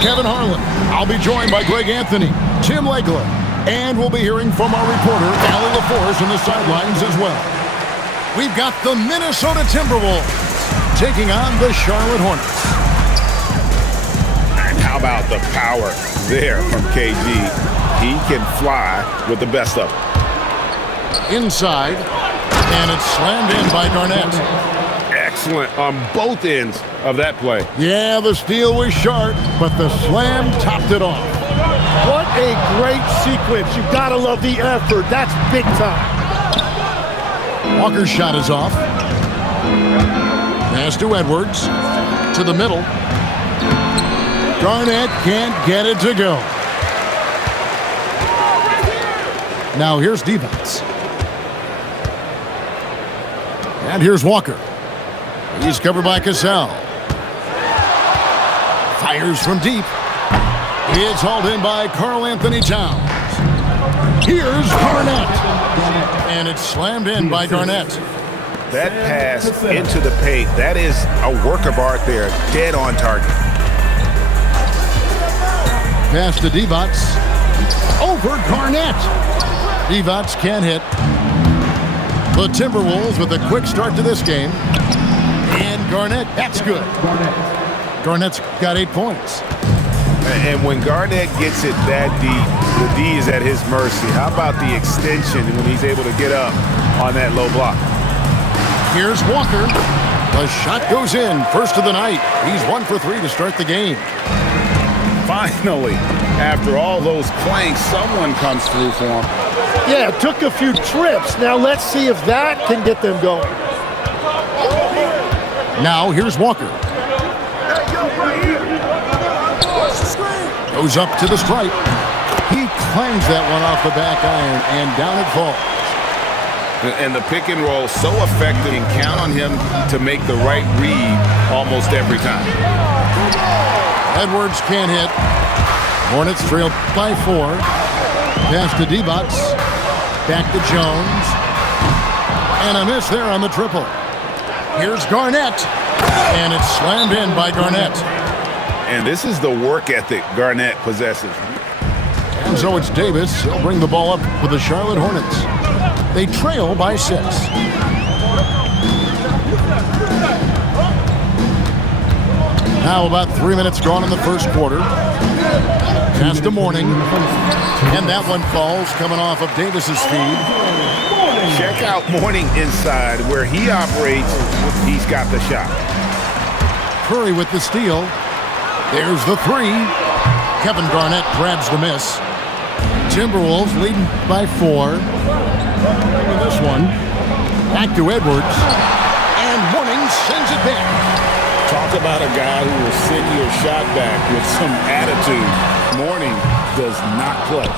Kevin Harlan. I'll be joined by Greg Anthony, Tim Legler, and we'll be hearing from our reporter, Allie LaForce, on the sidelines as well. We've got the Minnesota Timberwolves taking on the Charlotte Hornets. And how about the power there from KG? He can fly with the best of them. Inside, and it's slammed in by Garnett. Excellent on both ends of that play. Yeah, the steal was sharp, but the slam topped it off. What a great sequence. You've got to love the effort. That's big time. Walker's shot is off. Pass to Edwards. To the middle. Garnett can't get it to go. Now here's Divac. And here's Walker. He's covered by Cassell. Fires from deep. It's hauled in by Karl Anthony Towns. Here's Garnett. And it's slammed in by Garnett. That pass into the paint, that is a work of art there. Dead on target. Pass to Divac. Over Garnett. Divac can't hit. The Timberwolves with a quick start to this game. And Garnett, that's good. Garnett's got 8 points. And when Garnett gets it that deep, the D is at his mercy. How about the extension when he's able to get up on that low block? Here's Walker. The shot goes in. First of the night. He's 1 for 3 to start the game. Finally, after all those planks, someone comes through for him. Yeah, it took a few trips. Now let's see if that can get them going. Now here's Walker. Goes up to the stripe. He clangs that one off the back iron, and down it falls. And the pick and roll so effective, and count on him to make the right read almost every time. Edwards can't hit. Hornets trail by 4. Pass to Divac. Back to Jones. And a miss there on the triple. Here's Garnett. And it's slammed in by Garnett. And this is the work ethic Garnett possesses. And so it's Davis. He'll bring the ball up for the Charlotte Hornets. They trail by 6. Now about 3 minutes gone in the first quarter. Pass to Mourning. And that one falls coming off of Davis's feed. Check out Mourning inside where he operates. He's got the shot. Curry with the steal. There's the 3. Kevin Garnett grabs the miss. Timberwolves leading by 4. With this one. Back to Edwards. And Mourning sends it back. Talk about a guy who will send your shot back with some attitude. Mourning does not play.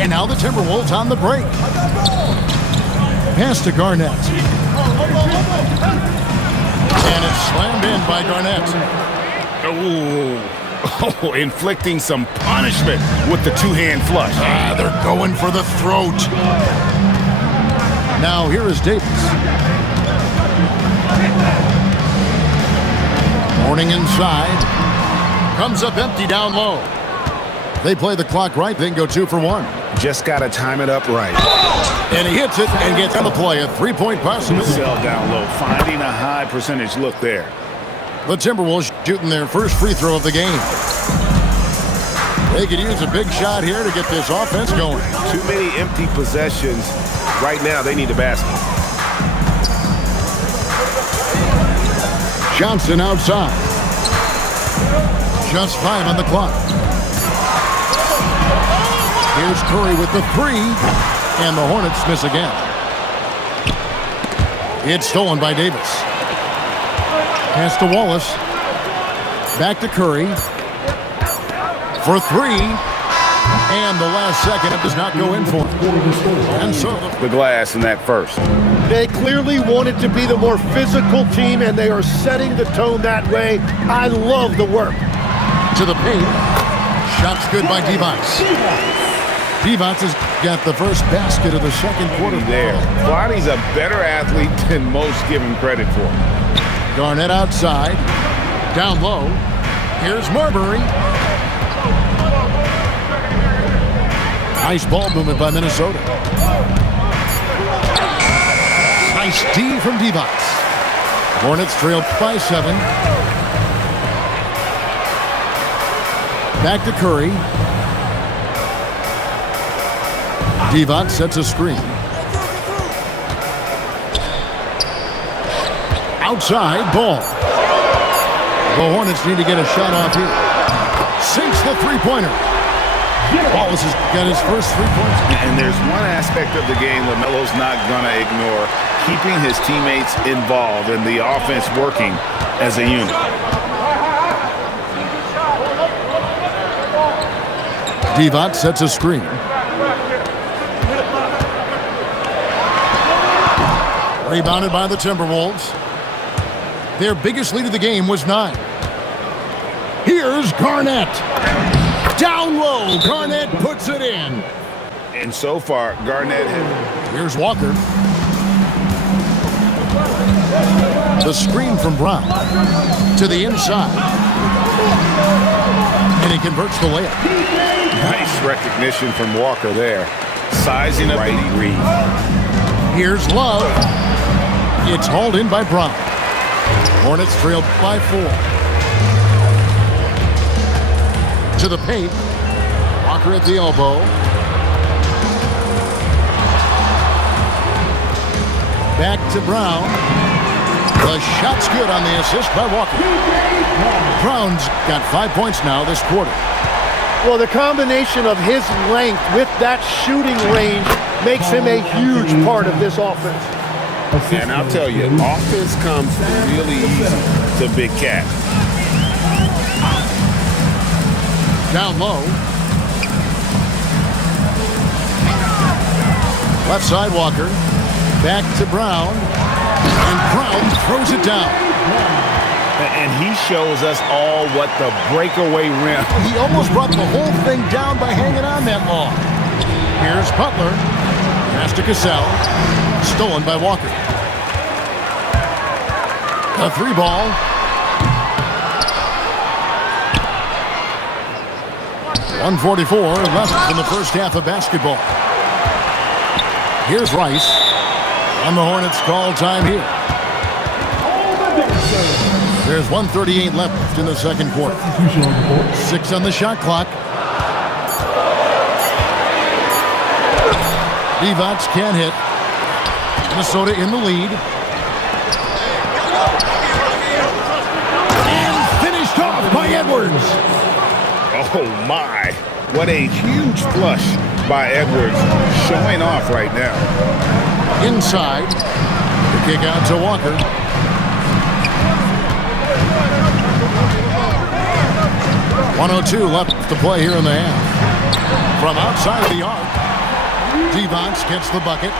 And now the Timberwolves on the break. Pass to Garnett. And it's slammed in by Garnett. Oh, inflicting some punishment with the two-hand flush. They're going for the throat. Now here is Davis. Mourning inside. Comes up empty down low. They play the clock right, then go 2 for 1. Just got to time it up right. And he hits it and gets on the play. A 3-point possibility. Sell down low, finding a high percentage look there. The Timberwolves shooting their first free throw of the game. They could use a big shot here to get this offense going. Too many empty possessions. Right now, they need a basket. Johnson outside. Just 5 on the clock. Here's Curry with the 3. And the Hornets miss again. It's stolen by Davis. Pass to Wallace. Back to Curry. For 3. And the last second, it does not go in for him. And so the glass in that first. They clearly wanted to be the more physical team, and they are setting the tone that way. I love the work. To the paint. Shots good by Divac. Divac has got the first basket of the second quarter. There. Lonnie's a better athlete than most give him credit for. Garnett outside. Down low. Here's Marbury. Nice ball movement by Minnesota. Nice D from Divac. Hornets trail by 7. Back to Curry. Divac sets a screen. Outside ball. The Hornets need to get a shot off here. Sinks the three-pointer. Wallace has got his first 3 points. And there's one aspect of the game LaMelo's not going to ignore, keeping his teammates involved and the offense working as a unit. Divac sets a screen. Rebounded by the Timberwolves. Their biggest lead of the game was 9. Here's Garnett. Down low. Garnett puts it in. And so far, Garnett has... Here's Walker. The screen from Brown. To the inside. And he converts the layup. Nice recognition from Walker there. Sizing up right read. Here's Love. It's hauled in by Brown. Hornets trailed by 4. To the paint. Walker at the elbow. Back to Brown. The shot's good on the assist by Walker. Brown's got 5 points now this quarter. Well, the combination of his length with that shooting range makes him a huge part of this offense. And I'll tell you, offense comes really easy to Big Cat. Down low. Left side Walker. Back to Brown. And Brown throws it down. And he shows us all what the breakaway rim. He almost brought the whole thing down by hanging on that long. Here's Butler. Pass to Cassell. Stolen by Walker. A 3-ball. .144 left in the first half of basketball. Here's Rice. And the Hornets call time here. There's 1:38 left in the second quarter. 6 on the shot clock. Divac can't hit. Minnesota in the lead. And finished off by Edwards. Oh my, what a huge flush by Edwards, showing off right now. Inside, the kick out to Walker. .102 left to play here in the half. From outside the arc, Divac gets the bucket.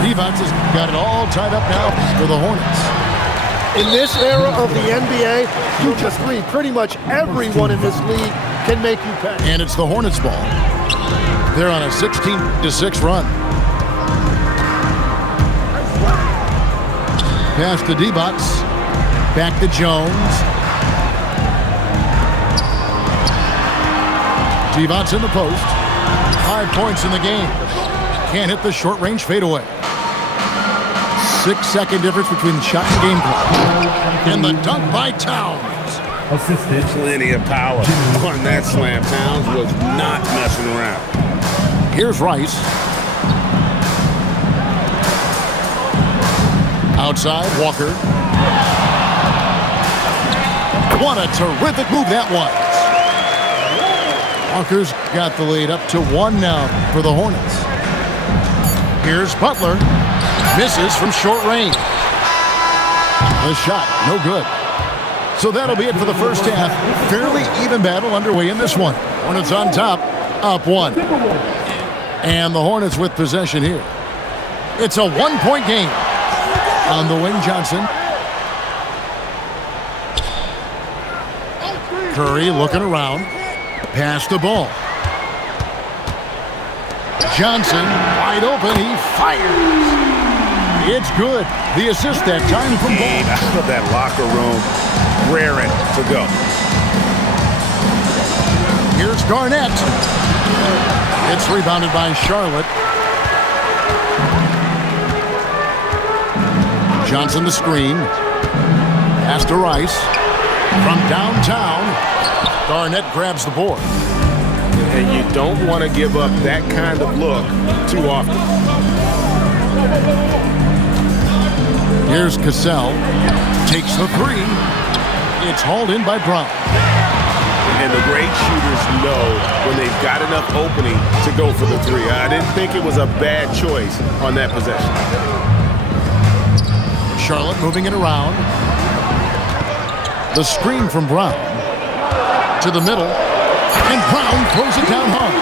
Divac has got it all tied up now for the Hornets. In this era of the NBA, shoot to 3. Pretty much everyone in this league can make you pay. And it's the Hornets ball. They're on a 16-6 run. Pass to Divac. Back to Jones. Divac in the post. 5 points in the game. Can't hit the short-range fadeaway. 6-second difference between the shot and game clock. And the dunk by Towns. Assisted. Plenty of power on that slam. Towns was not messing around. Here's Rice. Outside, Walker. What a terrific move that was. Walker's got the lead up to 1 now for the Hornets. Here's Butler. Misses from short range. The shot, no good. So that'll be it for the first half. Fairly even battle underway in this one. Hornets on top, up 1. And the Hornets with possession here. It's a 1-point game. On the wing, Johnson. Curry looking around. Pass the ball. Johnson, wide open, he fires. It's good. The assist that time from Ball. Out of that locker room, raring to go. Here's Garnett. It's rebounded by Charlotte. Johnson the screen. Pass to Rice. From downtown, Garnett grabs the board. And you don't want to give up that kind of look too often. Here's Cassell. Takes the three. It's hauled in by Brown. And the great shooters know when they've got enough opening to go for the three. I didn't think it was a bad choice on that possession. Charlotte moving it around. The screen from Brown. To the middle. And Brown throws it down hard.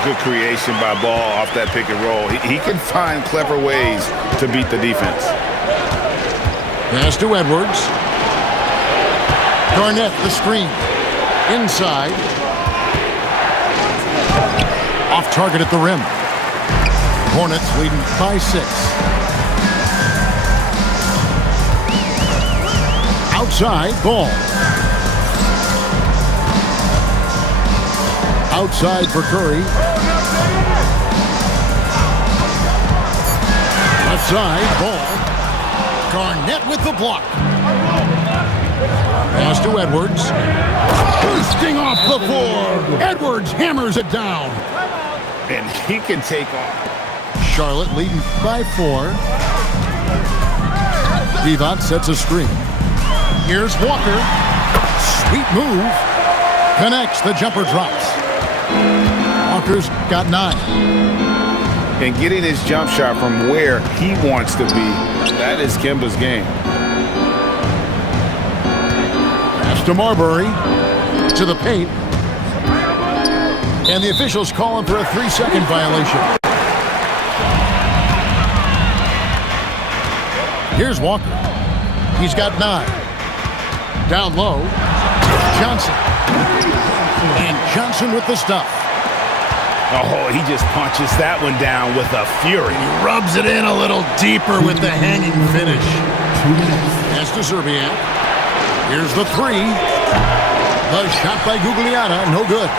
Good creation by Ball off that pick and roll. He can find clever ways to beat the defense. Pass to Edwards. Garnett, the screen. Inside. Off target at the rim. Hornets leading by 6. Outside, Ball. Outside for Curry. Left side, Ball. Garnett with the block. Pass to Edwards. Bursting off the floor. Edwards hammers it down. And he can take off. Charlotte leading by 4. Divac sets a screen. Here's Walker. Sweet move. Connects. The jumper drops. Walker's got 9. And getting his jump shot from where he wants to be, that is Kemba's game. Pass to Marbury. To the paint. And the officials call him for a 3-second violation. Here's Walker. He's got 9. Down low. Johnson. And Johnson with the stuff. Oh, he just punches that one down with a fury. He rubs it in a little deeper with the hanging finish. Pass to Serbiak. Here's the 3. The shot by Gugliotta, no good.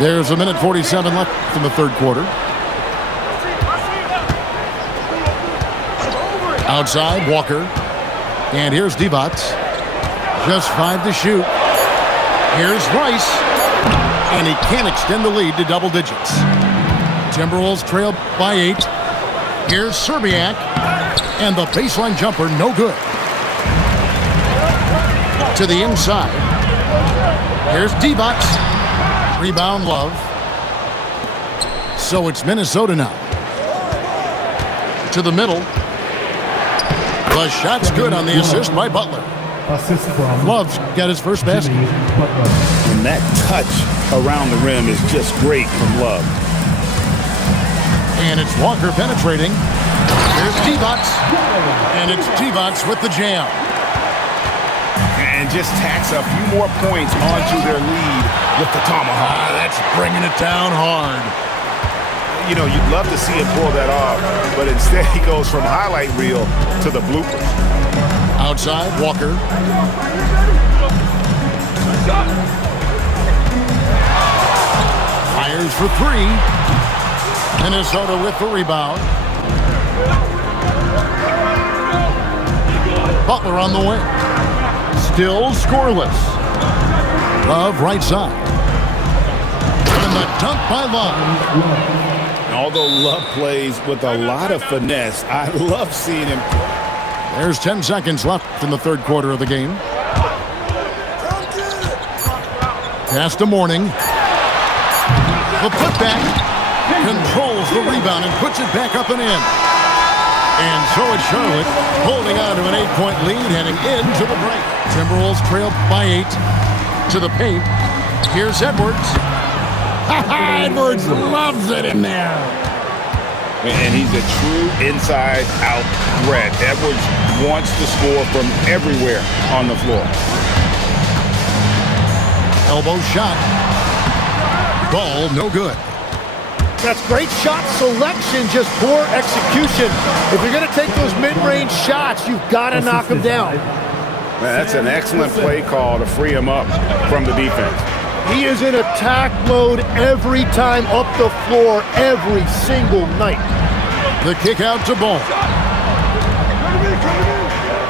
There's 1:47 left in the third quarter. Outside, Walker. And here's Divac. Just 5 to shoot. Here's Rice. And he can't extend the lead to double digits. Timberwolves trail by 8. Here's Serbiak. And the baseline jumper, no good. To the inside. Here's Divac. Rebound, Love. So it's Minnesota now. To the middle. The shot's good on the assist by Butler. Love's got his first basket. And that touch around the rim is just great from Love. And it's Walker penetrating. There's Divac. And it's Divac with the jam. And just tacks a few more points onto their lead with the tomahawk. That's bringing it down hard. You know, you'd love to see him pull that off, but instead he goes from highlight reel to the bloopers. Outside, Walker. Fires for 3. Minnesota with the rebound. Butler on the wing. Still scoreless. Love right side. And the dunk by Love. Although Love plays with a lot of finesse, I love seeing him. There's 10 seconds left in the third quarter of the game. Pass to Mourning. The putback controls the rebound and puts it back up and in. And so it's Charlotte holding on to an 8-point lead heading into the break. Timberwolves trail by 8 to the paint. Here's Edwards. Edwards loves it in there. And he's a true inside-out threat. Edwards wants to score from everywhere on the floor. Elbow shot. Ball no good. That's great shot selection, just poor execution. If you're going to take those mid-range shots, you've got to knock them down. Man, that's an excellent play call to free him up from the defense. He is in attack mode every time up the floor, every single night. The kick out to Ball.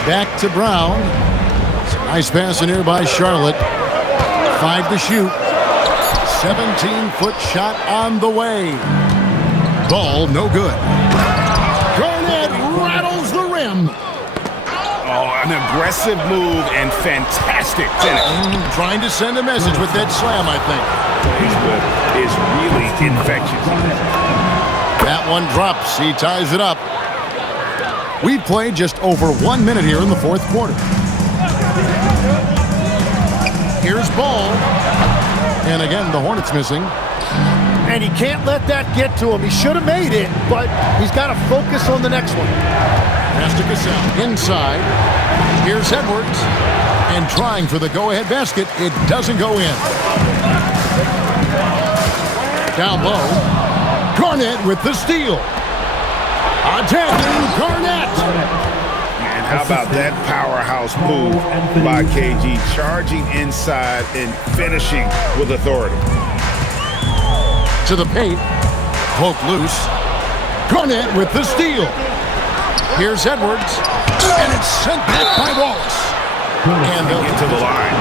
Back to Brown. Nice pass in here by Charlotte. 5 to shoot. 17-foot shot on the way. Ball no good. Garnett rattles the rim. Oh, an aggressive move and fantastic finish. Trying to send a message with that slam, I think. Is really infectious. That one drops. He ties it up. We've played just over 1 minute here in the fourth quarter. Here's Ball. And again, the Hornets missing. And he can't let that get to him. He should have made it, but he's got to focus on the next one. Pass to Cassell. Inside. Here's Edwards. And trying for the go-ahead basket. It doesn't go in. Down low. Garnett with the steal. Attacking Garnett. And how about that powerhouse move by KG, charging inside and finishing with authority. To the paint. Poke loose. Garnett with the steal. Here's Edwards. And it's sent back by Wallace. And they'll get to the line.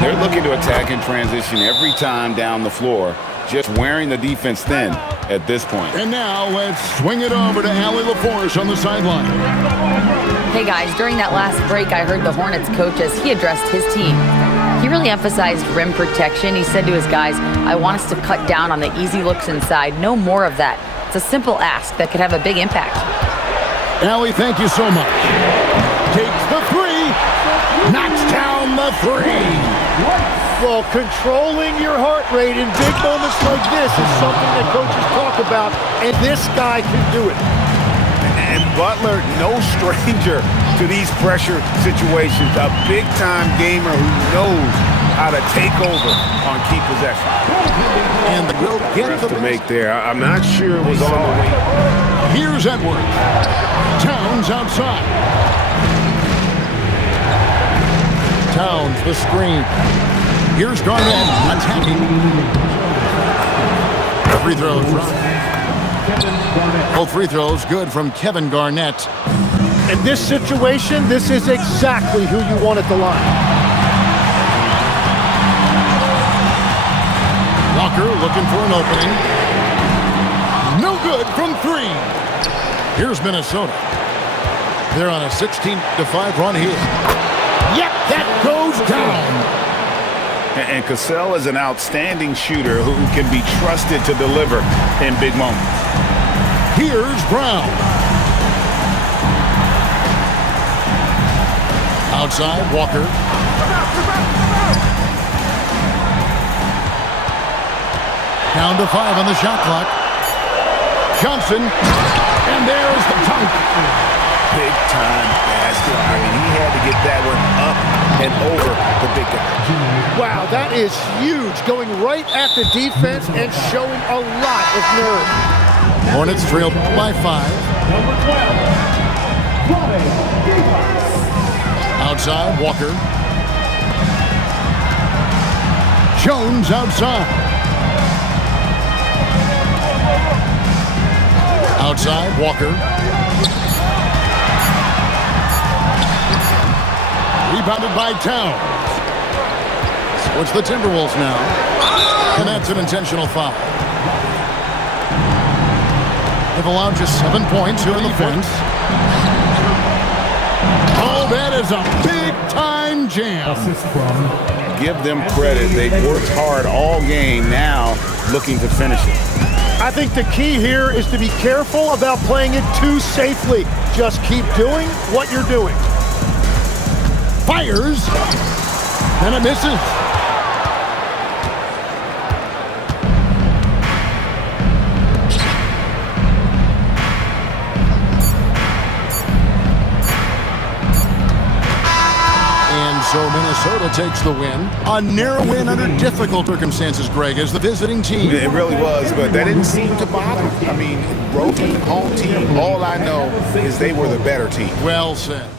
They're looking to attack in transition every time down the floor, just wearing the defense thin at this point. And now let's swing it over to Allie LaForge on the sideline. Hey guys, during that last break, I heard the Hornets coach as he addressed his team. He really emphasized rim protection. He said to his guys, I want us to cut down on the easy looks inside. No more of that. It's a simple ask that could have a big impact. Allie, thank you so much. Takes the three. Knocks down the three. Well, controlling your heart rate in big moments like this is something that coaches talk about, and this guy can do it. And Butler, no stranger to these pressure situations. A big-time gamer who knows how to take over on key possession. And will get to make there. I'm not sure it was on the way. Here's Edwards. Towns outside. Towns the screen. Here's Garnett attacking. Free throw drop. Both free throws good from Kevin Garnett. In this situation, this is exactly who you want at the line. Walker looking for an opening. No good from three. Here's Minnesota. They're on a 16-5 run here. Yep, that goes down. And Cassell is an outstanding shooter who can be trusted to deliver in big moments. Here's Brown. Outside, Walker. Down to 5 on the shot clock. Johnson. And there's the dunk. Big-time basket. I mean, he had to get that one up and over the big guy. Wow, that is huge. Going right at the defense and showing a lot of nerve. Hornets trailed by 5. Outside, Walker. Jones outside. Outside, Walker. Rebounded by Towns. So it's the Timberwolves now. And that's an intentional foul. They've allowed just 7 points here on the fence. Oh, that is a big-time jam. Give them credit. They've worked hard all game, now looking to finish it. I think the key here is to be careful about playing it too safely. Just keep doing what you're doing. Fires, and it misses. And so Minnesota Minnesota takes the win. A narrow win under difficult circumstances, Greg, as the visiting team. It really was, but that didn't seem to bother them. I mean, broken home team, all I know is they were the better team. Well said.